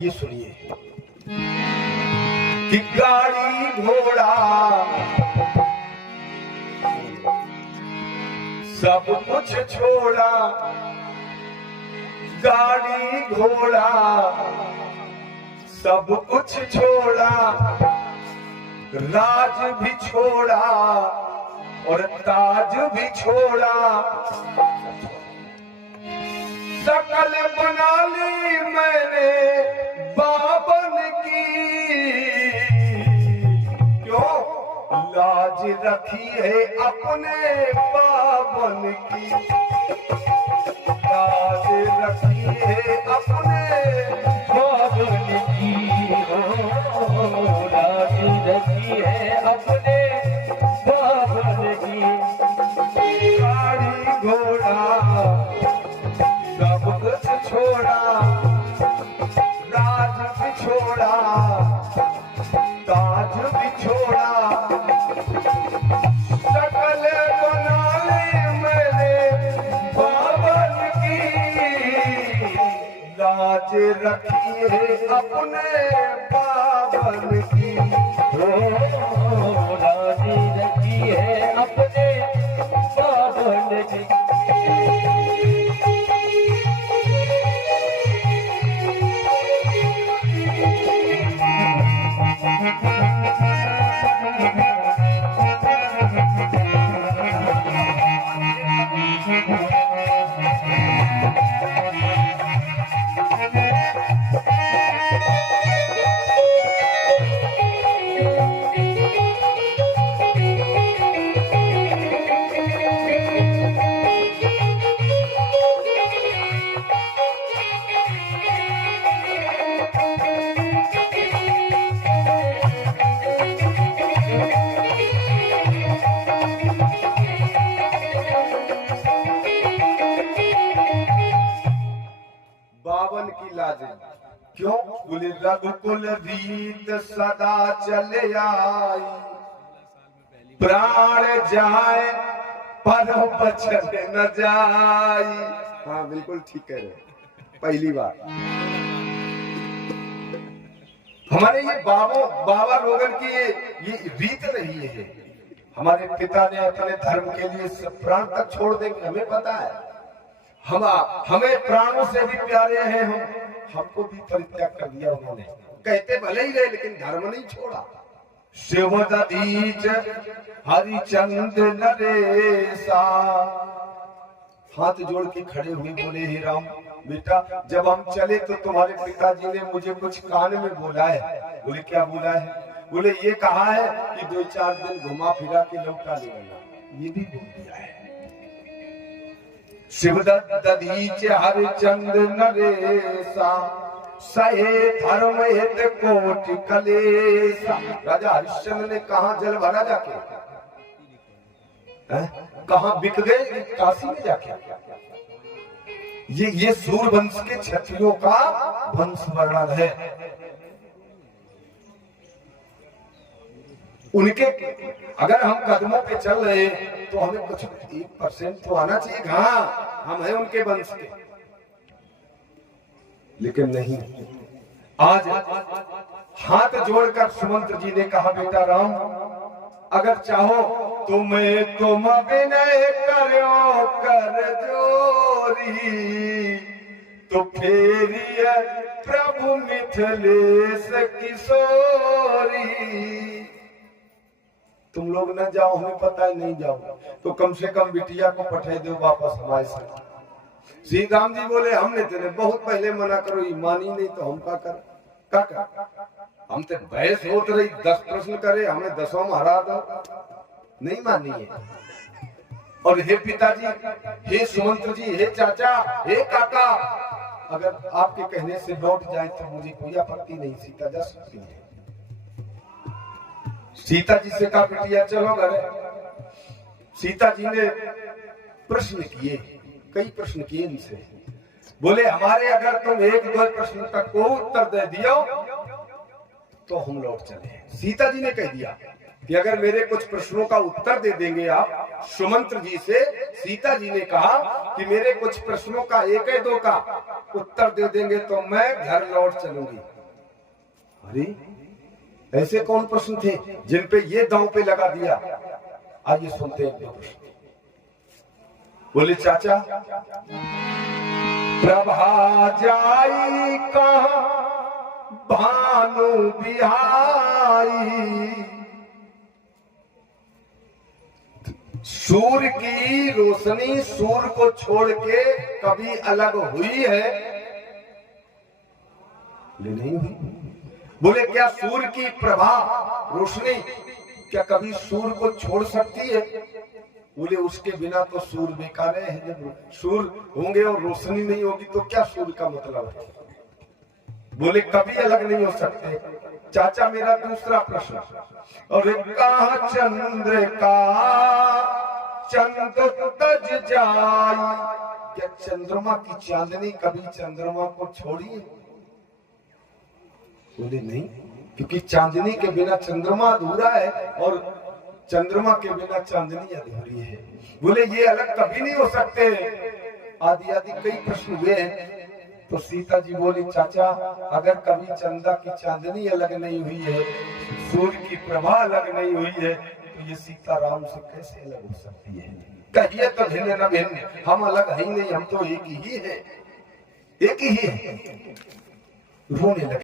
ये सुनिए कि गाड़ी घोड़ा सब कुछ छोड़ा, गाड़ी घोड़ा सब कुछ छोड़ा, राज भी छोड़ा और ताज भी छोड़ा, शकल बना ली मैंने बाबन की, क्यों लाज रखी है अपने बाबन की, लाज रखी है अपने बाबन की, लाज रखी है अपने बाबन की, गाड़ी घोड़ा सब कुछ छोड़ा, राज भी छोड़ा, ताज भी छोड़ा, शकल बना ली मैंने बाबन की, लाज रखी है अपने बाबन की, लाज रखी है अपने बाबन की। बावन की लाज क्यों? बोले रघुकुल रीत सदा चले आई, प्राण जाए पर बचन न जाई। हाँ बिल्कुल ठीक कह रहे। पहली बार हमारे ये बाबा लोगन की ये रीत रही है। हमारे पिता ने अपने धर्म के लिए प्राण तक छोड़ देंगे, हमें पता है। हमें प्राणों से भी प्यारे हैं, हमको भी परित्याग कर दिया उन्होंने। कहते भले ही रहे लेकिन धर्म नहीं छोड़ा। शिवदीच हरिचंद नरेशा, हाथ जोड़ के खड़े हुए बोले, हे राम बेटा जब हम चले तो तुम्हारे पिताजी ने मुझे कुछ कान में बोला है। बोले क्या बोला है? बोले ये कहा है कि 2-4 दिन घुमा फिरा के लौटा लेना। ये भी बोल दिया है। शिवदीच हरिचंद नरेशा, सहे धर्म हित कोटि कलेशा। राजा हरिश्चंद्र ने कहा जल भरा जाके, कहा बिक गए? काशी में जाके। ये सूर्यवंश के क्षत्रियों का वंश वर्णन है। उनके अगर हम कदमों पे चल रहे तो हमें कुछ 1% तो आना चाहिए। हाँ हम हैं उनके वंश के, लेकिन नहीं। आज हाथ जोड़कर सुमंत्र जी ने कहा, बेटा राम अगर चाहो तो मैं तुम विनय करो कर जोरी, तो फेरिए प्रभु मिथिलेश किशोरी। तुम लोग न जाओ, हमें पता है नहीं जाओ, तो कम से कम बिटिया को पठे दो वापस हमारे साथ। श्री राम जी बोले हमने तेरे बहुत पहले मना करो, ये मानी नहीं तो हम का कर? हम तो बहस होत रही, 10 प्रश्न करे, हमें 10 में हरा दो, नहीं मानी है। और हे पिताजी, हे सुमंत्र जी, हे चाचा, हे काका, अगर आपके कहने से लौट जाए तो मुझे कोई आपत्ति नहीं, सीता जा सकती है। सीता जी से कहा बिटिया चलो घरे। सीता जी ने प्रश्न किए, कई प्रश्न किए इनसे। बोले हमारे अगर तुम 1-2 प्रश्न तक को उत्तर दे दियो तो हम लौट चले। सीता जी ने कह दिया कि अगर मेरे कुछ प्रश्नों का उत्तर दे देंगे आप। सुमंत्र जी से सीता जी ने कहा कि मेरे कुछ प्रश्नों का एक या दो का उत्तर दे देंगे तो मैं घर लौट चलूंगी। अरे ऐसे कौन प्रश्न थे जिन पे ये दांव पे लगा दिया? आइए सुनते हैं दो प्रश्न। बोले चाचा, प्रभा जाई कहां भानु बिहाई, सूर्य की रोशनी सूर्य को छोड़ के कभी अलग हुई है? नहीं हुई। बोले क्या सूर्य की प्रभा रोशनी क्या कभी सूर्य को छोड़ सकती है? बोले उसके बिना तो सूर्य बेकार है। जब सूर्य होंगे और रोशनी नहीं होगी तो क्या सूर्य का मतलब है? बोले कभी अलग नहीं हो सकते। चाचा मेरा दूसरा प्रश्न, और कहा चंद्र का चंद्र तज जाई, क्या चंद्रमा की चांदनी कभी चंद्रमा को छोड़ी? बोले नहीं, क्योंकि चांदनी के बिना चंद्रमा अधूरा है और चंद्रमा के बिना चांदनी अधूरी है। बोले ये अलग कभी नहीं हो सकते। आदि आदि कई प्रश्न हुए हैं। तो सीता जी बोली चाचा अगर कभी चंदा की चांदनी अलग नहीं हुई है, सूर्य की प्रभा अलग नहीं हुई है, तो ये सीता राम से कैसे अलग हो सकती है? कहिए तो भिन्न न भिन्न, हम अलग है ही नहीं, हम तो एक ही है, एक ही है। रोने लगे।